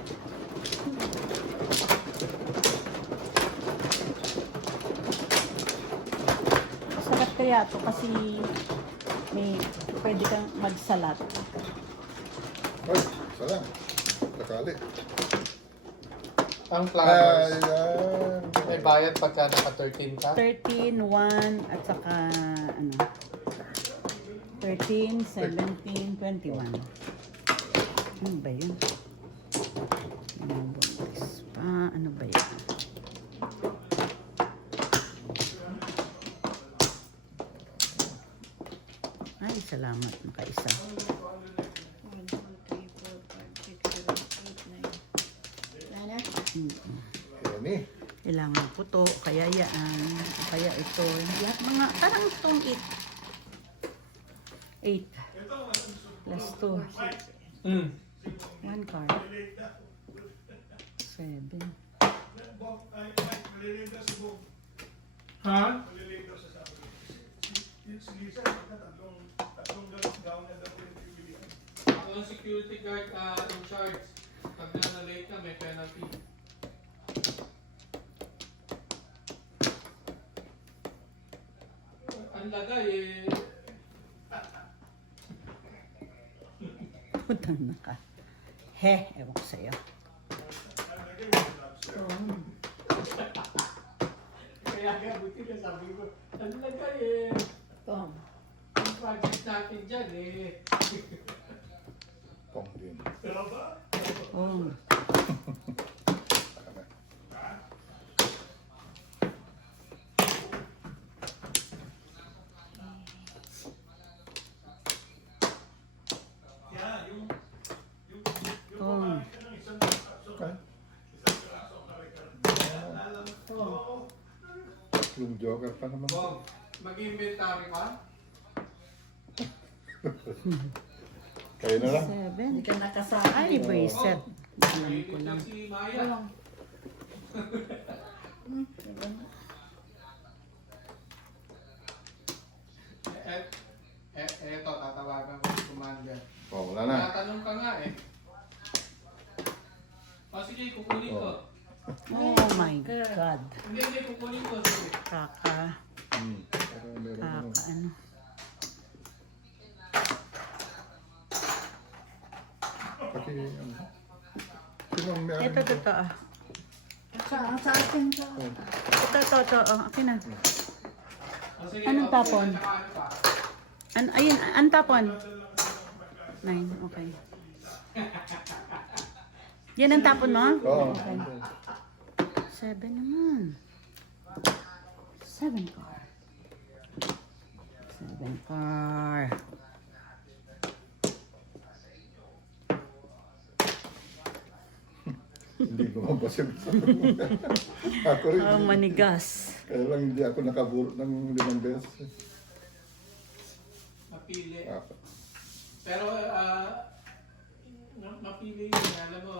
Sarap kaya to kasi may pwede kang magsalat. Ay, salam. Takali. ang flowers. Ayan. May bayad pagka naka 13 ka? 13, 1, at saka ano, 13, 17, 21. Ano ba yun? Buntis pa. Ano ba yun? Ay, salamat. Nakaisa. 1, 2, 3, 4, 5, 6, 7, 8, 9. Nana? Ayan eh. Kailangan ko to, kaya yan, kaya ito. Lahat mga, parang itong 8 plus 2. Mm. 1 card. 7. Maliliit daw si Bob. Ha? Maliliit daw sa sabi. Yung si Lisa, tatlong gown na daw yung pipilihan. Ako ang security guard in charge. Pag na-late ka, may penalty. Ang lagay eh. Putang na ka. He, ewan ko sa'yo. Kaya nga, buti na sabi ko, ang lagay eh. Pom. Ang project natin dyan eh. Pong din. Pero ba? Oh. Yeah, yung Oh. Okay. Yung joker pa naman. Bob, mag-inventory ka? Kayo na lang. 7. Hindi ka nakasama. Ay, bracelet. Alam ko lang. Si Maya. Eto, tatawagan ko si Commander. Oh, wala na. Tatanong ka nga eh. O sige, kukunin ko. Oh my God. Hindi, kukunin ko. Sige. Kaka. Pero meron ano. Kaka ano. Pati ano. Sino ang may Ito, totoo. Sa akin sa Oh, Ito. Oh, akin na. O sige, Anong tapon? tsaka ano pa? Ayun, ang tapon. 9, okay. Yan ang tapon mo? Oo. 7 naman. 7 car. 7 car. Hindi lumabas yung ako rin. Oh, manigas. Kaya lang hindi ako nakabulot ng 5 beses. Mapili. Apat. Pero, mapili yun. Alam mo,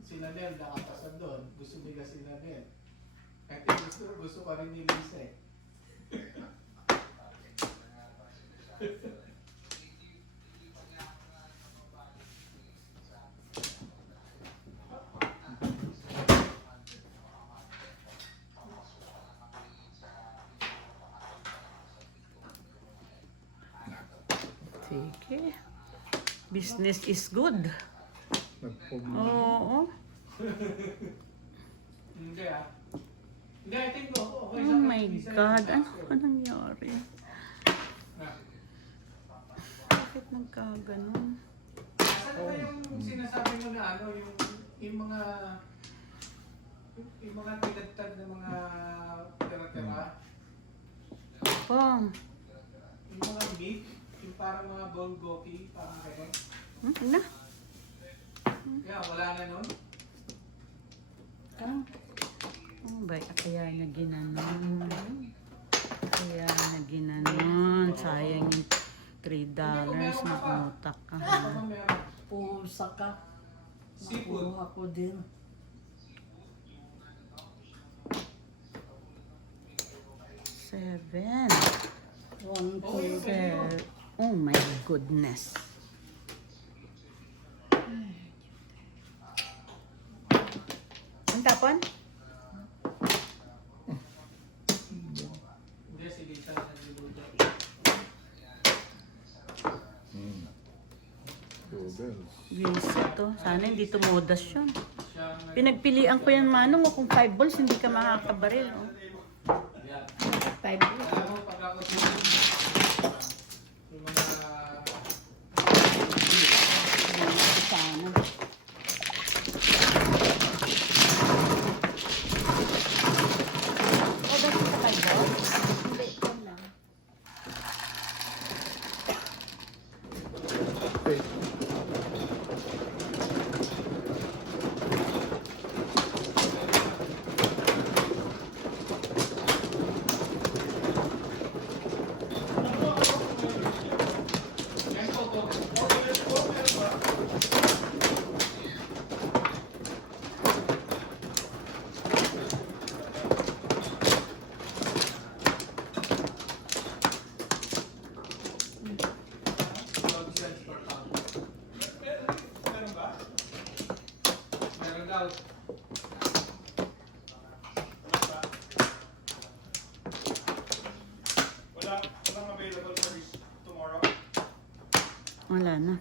sila Nel nakapasa doon. Gusto nila sila Nel. Kasi gusto pa rin ni Lisa eh. Sige. Business is good. Nagpog Oo. Hindi ah. Hindi, I think okay Oh my God. Ano nangyari? Ah. Bakit nagkaganon? Saan ba yung sinasabi mo na ano, yung mga tinagtag na mga tira-tira? Oh. Yung mga meat, yung parang mga bulgogi, parang gano'n. Na? Kaya wala na nun. Oh, ba? Kaya na ginanon. Kaya na ginanon. Sayang yung $3 na umutak ka. Ano ba meron? pusa ka. Seafood. Nakuha ko din. Seven. 1, 2, Oh my goodness. Ang tapon? Hindi, si Lisa na nagluluto. Tubels. Visa to. Sana hindi tumudas yun. Siya ang Pinagpilian ko yan, Manong. Kung 5 balls, hindi ka makakabaril. Oh. yan. 5 balls. Alam mo, pag ako yung mga Sana. Oh, dahil sa 5 balls? Hindi, yan lang. Hey, dog cents per pound. Meron ba? Meron daw. Walang available for this tomorrow. Wala na.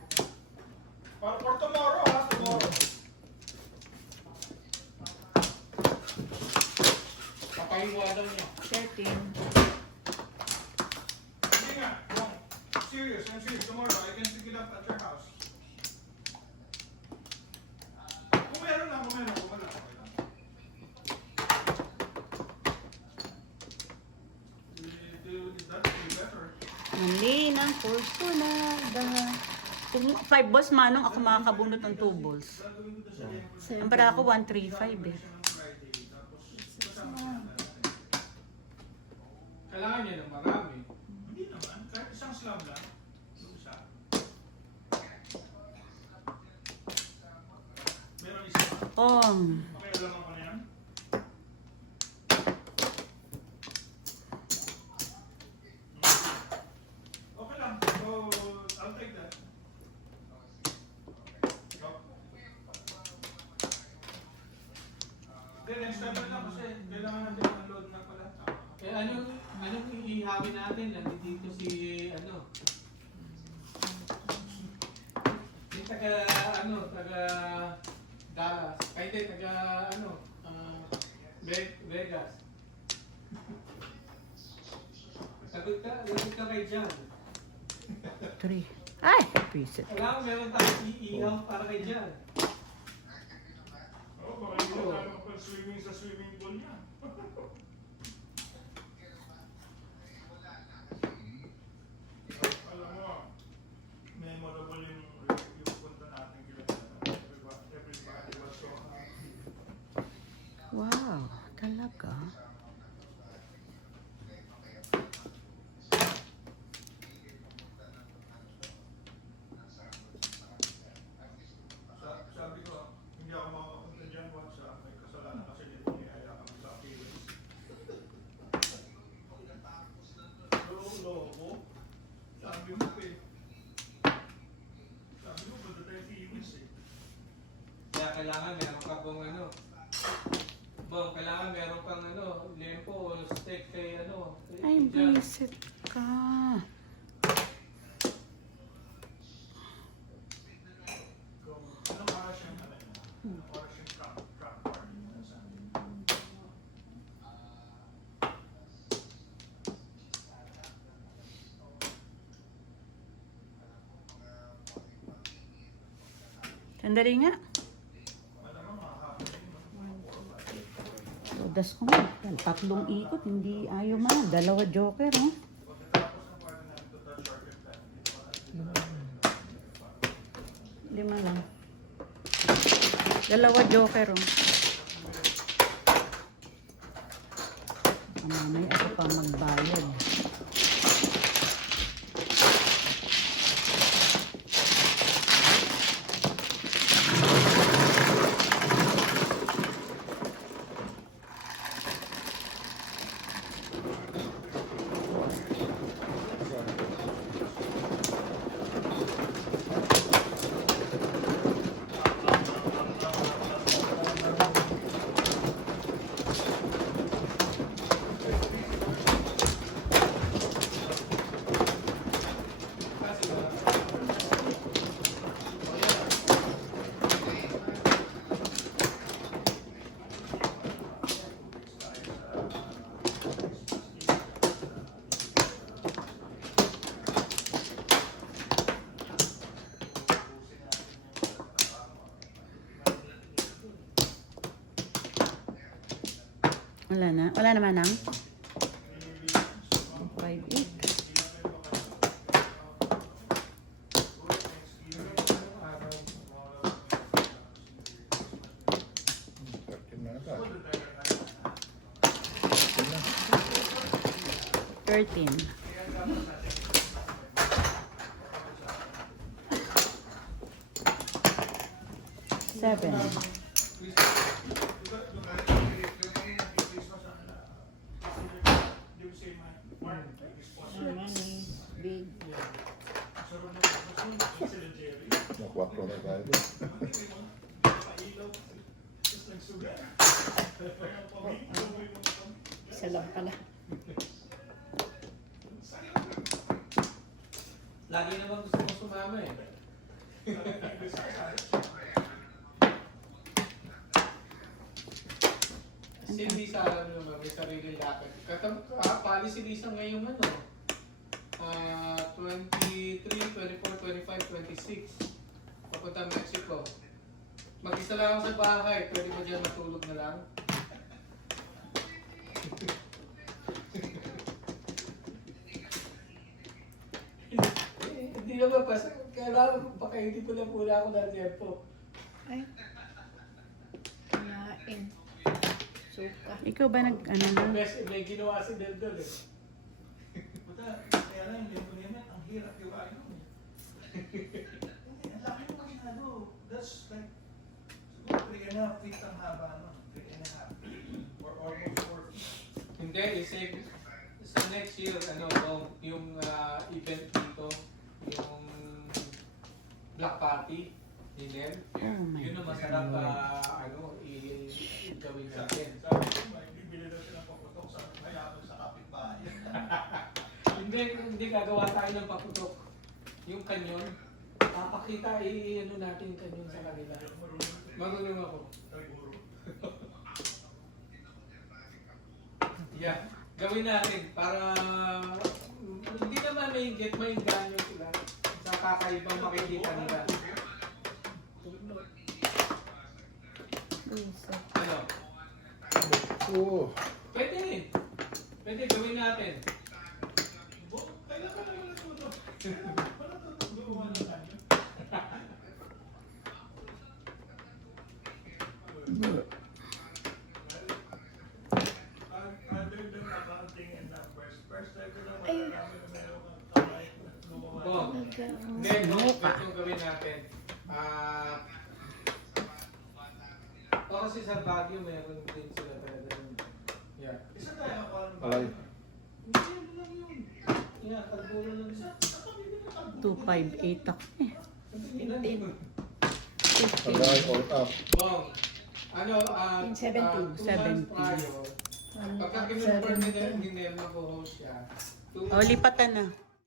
For tomorrow, ha? Tomorrow. Papahiwa daw niya. 13. Hindi nga, wrong. Serious, I'm serious. Tomorrow, I can pick it up at your house. Mali ng Fortunada. 5 balls, Manong, ako makakabunot ng 2 balls. Ang para ako 135 eh. Kailangan niya ng marami. Hindi naman, kahit isang slab lang. Yung isa. Meron isa. Okay, alam mo na yan? Okay lang. So, I'll take that. Go. Then, next time lang kasi kailangan natin ng load na pala. Eh anong ihawin natin? Nandito si ano? Yung taga Dallas. Ay hindi, taga Vegas. Sagot ka kay John. 3. Ay, reset. Kailangan meron tayong iihaw para kay John. Oo, baka hindi na tayo makapag-swimming sa swimming pool niya. Alam mo, memorable yung punta natin kila. Everybody was so happy. Wow, talaga. Sabi ko, hindi ako makapunta dyan once may kasalanan kasi dito niyaya kami sa appearance. Loko. Sabi mo eh. Sabi mo, punta tayo appearance eh. Kaya kailangan meron ka bang ano? Bong, kailangan meron kang lempo o steak kay Ay, John. reset ka. Anong oras yung Anong oras yung crop party na sabi? Sandali nga. Malamang makakapin mo. Odas ko nga. 3 ikot, hindi ayaw man. 2 joker, oh. Pagkatapos ng party namin to touch shortcut plan, hindi pa natin 5 lang. 2 joker, oh. Mamay ako pa magbayad. Wala na. Wala naman ang 5-8. Thirteen na ata. 13. Seven. Money, big. Na 4 na tayo. Isa lang pala. Lagi naman gusto mo sumama eh. Kasi Lisa, alam mo naman, may sarili lakad. Pali si Lisa ngayong 23, 24, 25, 26. Papunta Mexico. Mag-isa lang ako sa bahay. Pwede mo dyan matulog na lang? Papakainin ko lang muna ako ng tempo. Ay. Kinain. Suka. Ikaw ba nag, ano na? May ginawa si Deldol eh. Puta, kaya lang, yung limit, ang hirap yung ano. Hindi, ang laki mo masyado. That's like, siguro 3.5 feet ang haba, no? 3.5. Or almost 4 feet. Hindi, isip. Sa next year, ano, yung event dito, yung Black Party, ni Nel. Oh my Yun ang masarap gawin natin. Sabi ko, may bibili daw silang paputok sa mayabang sa kapitbahay. Hindi gagawa tayo ng paputok. Yung kanyon, papakita ano natin yung kanyon sa kanila. Marunong ako. Yeah, gawin natin para hindi naman may ganyo sila sa kakaibang makikita nila. Ano? Oo. Pwede rin. Pwede gawin natin. Kailan ka naman natuto? Wala natuto gumawa ng kanyo. Other than accounting and numbers, first time ko na malalaman na meron kang kamay na gumawa ng Oh. Then, itong gawin natin. Kasi sa Baguio, meron din sila talaga. Yeah. isa tayo ako ng Alay. Hindi, ano lang yun. Yeah, kalbulo lang isa. 258 ako eh. 15. Alay, all up. Bong, ano, 17. 2 months prior, pagka kinonfirm ni Nel mag-host siya, 2 O, lipatan na.